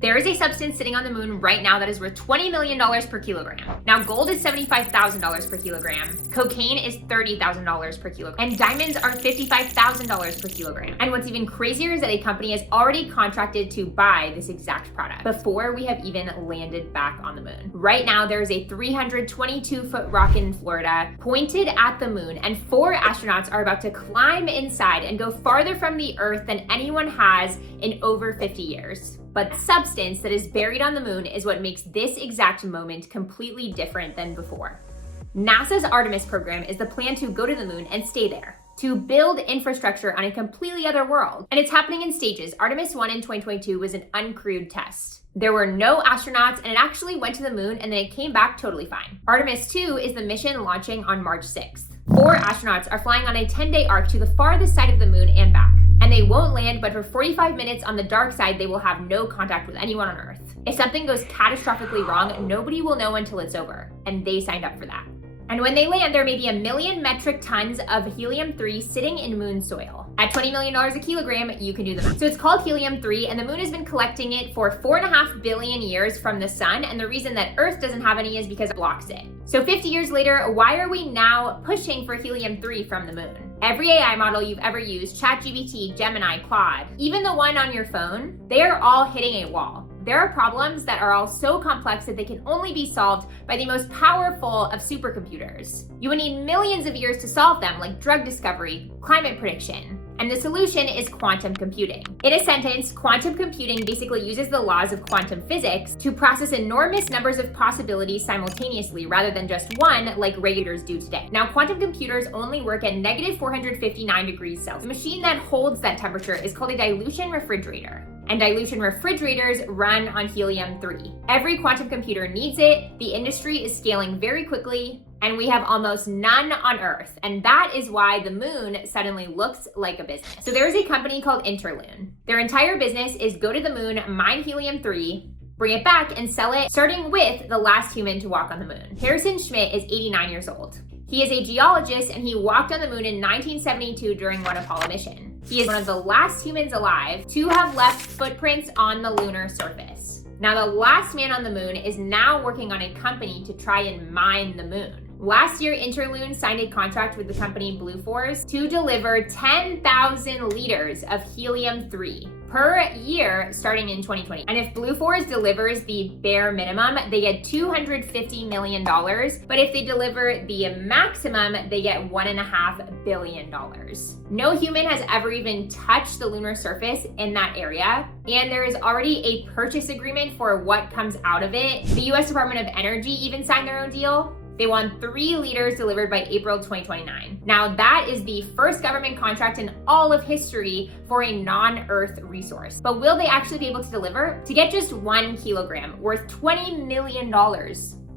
There is a substance sitting on the moon right now that is worth $20 million per kilogram. Now, gold is $75,000 per kilogram, cocaine is $30,000 per kilogram, and diamonds are $55,000 per kilogram. And what's even crazier is that a company has already contracted to buy this exact product before we have even landed back on the moon. Right now, there is a 322-foot rocket in Florida pointed at the moon, and 4 astronauts are about to climb inside and go farther from the Earth than anyone has in over 50 years. But the substance that is buried on the moon is what makes this exact moment completely different than before. NASA's Artemis program is the plan to go to the moon and stay there, to build infrastructure on a completely other world. And it's happening in stages. Artemis 1 in 2022 was an uncrewed test. There were no astronauts, and it actually went to the moon, and then it came back totally fine. Artemis 2 is the mission launching on March 6th. 4 astronauts are flying on a 10-day arc to the farthest side of the moon and back. And they won't land, but for 45 minutes on the dark side, they will have no contact with anyone on Earth. If something goes catastrophically wrong, nobody will know until it's over, and they signed up for that. And when they land, there may be 1 million metric tons of helium-3 sitting in moon soil. At $20 million a kilogram, you can do the math. So it's called helium-3, and the moon has been collecting it for 4.5 billion years from the sun, and the reason that Earth doesn't have any is because it blocks it. So 50 years later, why are we now pushing for helium-3 from the moon? Every AI model you've ever used, ChatGPT, Gemini, Claude, even the one on your phone, they are all hitting a wall. There are problems that are all so complex that they can only be solved by the most powerful of supercomputers. You would need millions of years to solve them, like drug discovery, climate prediction. And the solution is quantum computing. In a sentence, quantum computing basically uses the laws of quantum physics to process enormous numbers of possibilities simultaneously rather than just one like regulators do today. Now, quantum computers only work at negative 459 degrees Celsius. The machine that holds that temperature is called a dilution refrigerator. And dilution refrigerators run on helium-3. Every quantum computer needs it, the industry is scaling very quickly, and we have almost none on Earth. And that is why the moon suddenly looks like a business. So there is a company called Interloon. Their entire business is go to the moon, mine helium-3, bring it back, and sell it, starting with the last human to walk on the moon. Harrison Schmitt is 89 years old. He is a geologist, and he walked on the moon in 1972 during one Apollo mission. He is one of the last humans alive to have left footprints on the lunar surface. Now, the last man on the moon is now working on a company to try and mine the moon. Last year, Interloon signed a contract with the company Blue Force to deliver 10,000 liters of helium-3 per year starting in 2020. And if Blue Force delivers the bare minimum, they get $250 million. But if they deliver the maximum, they get $1.5 billion. No human has ever even touched the lunar surface in that area. And there is already a purchase agreement for what comes out of it. The US Department of Energy even signed their own deal. They want 3 liters delivered by April 2029. Now, that is the first government contract in all of history for a non-Earth resource. But will they actually be able to deliver? To get just 1 kilogram, worth $20 million,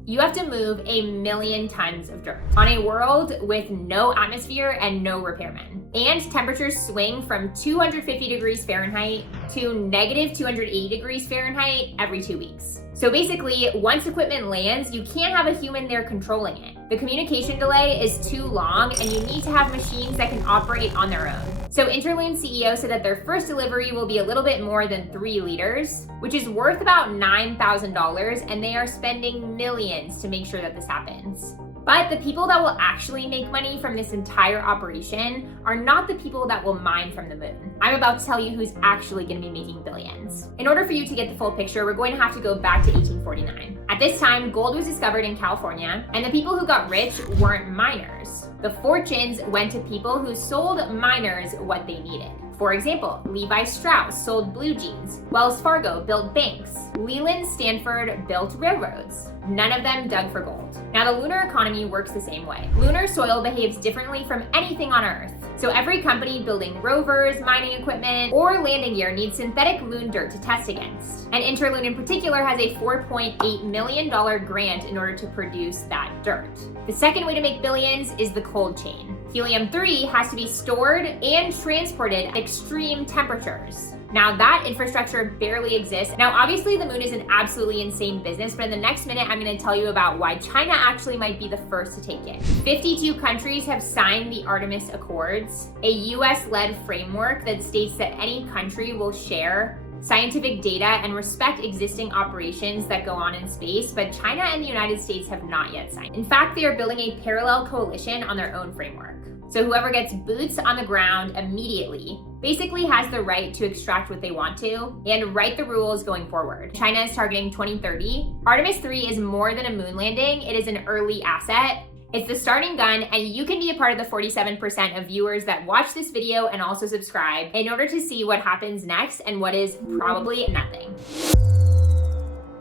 you have to move 1 million tons of dirt on a world with no atmosphere and no repairmen. And temperatures swing from 250 degrees Fahrenheit to negative 280 degrees Fahrenheit every 2 weeks. So basically, once equipment lands, you can't have a human there controlling it. The communication delay is too long, and you need to have machines that can operate on their own. So Interloon CEO said that their first delivery will be a little bit more than 3 liters, which is worth about $9,000, and they are spending millions to make sure that this happens. But the people that will actually make money from this entire operation are not the people that will mine from the moon. I'm about to tell you who's actually going to be making billions. In order for you to get the full picture, we're going to have to go back to 1849. At this time, gold was discovered in California, and the people who got rich weren't miners. The fortunes went to people who sold miners what they needed. For example, Levi Strauss sold blue jeans. Wells Fargo built banks. Leland Stanford built railroads. None of them dug for gold. Now, the lunar economy works the same way. Lunar soil behaves differently from anything on Earth. So every company building rovers, mining equipment, or landing gear needs synthetic moon dirt to test against. And Interloon in particular has a $4.8 million grant in order to produce that dirt. The second way to make billions is the cold chain. Helium-3 has to be stored and transported at extreme temperatures. Now, that infrastructure barely exists. Now, obviously, the moon is an absolutely insane business, but in the next minute, I'm going to tell you about why China actually might be the first to take it. 52 countries have signed the Artemis Accords, a US-led framework that states that any country will share scientific data, and respect existing operations that go on in space, but China and the United States have not yet signed. In fact, they are building a parallel coalition on their own framework. So whoever gets boots on the ground immediately basically has the right to extract what they want to and write the rules going forward. China is targeting 2030. Artemis 3 is more than a moon landing, it is an early asset. It's the starting gun, and you can be a part of the 47% of viewers that watch this video and also subscribe in order to see what happens next and what is probably nothing.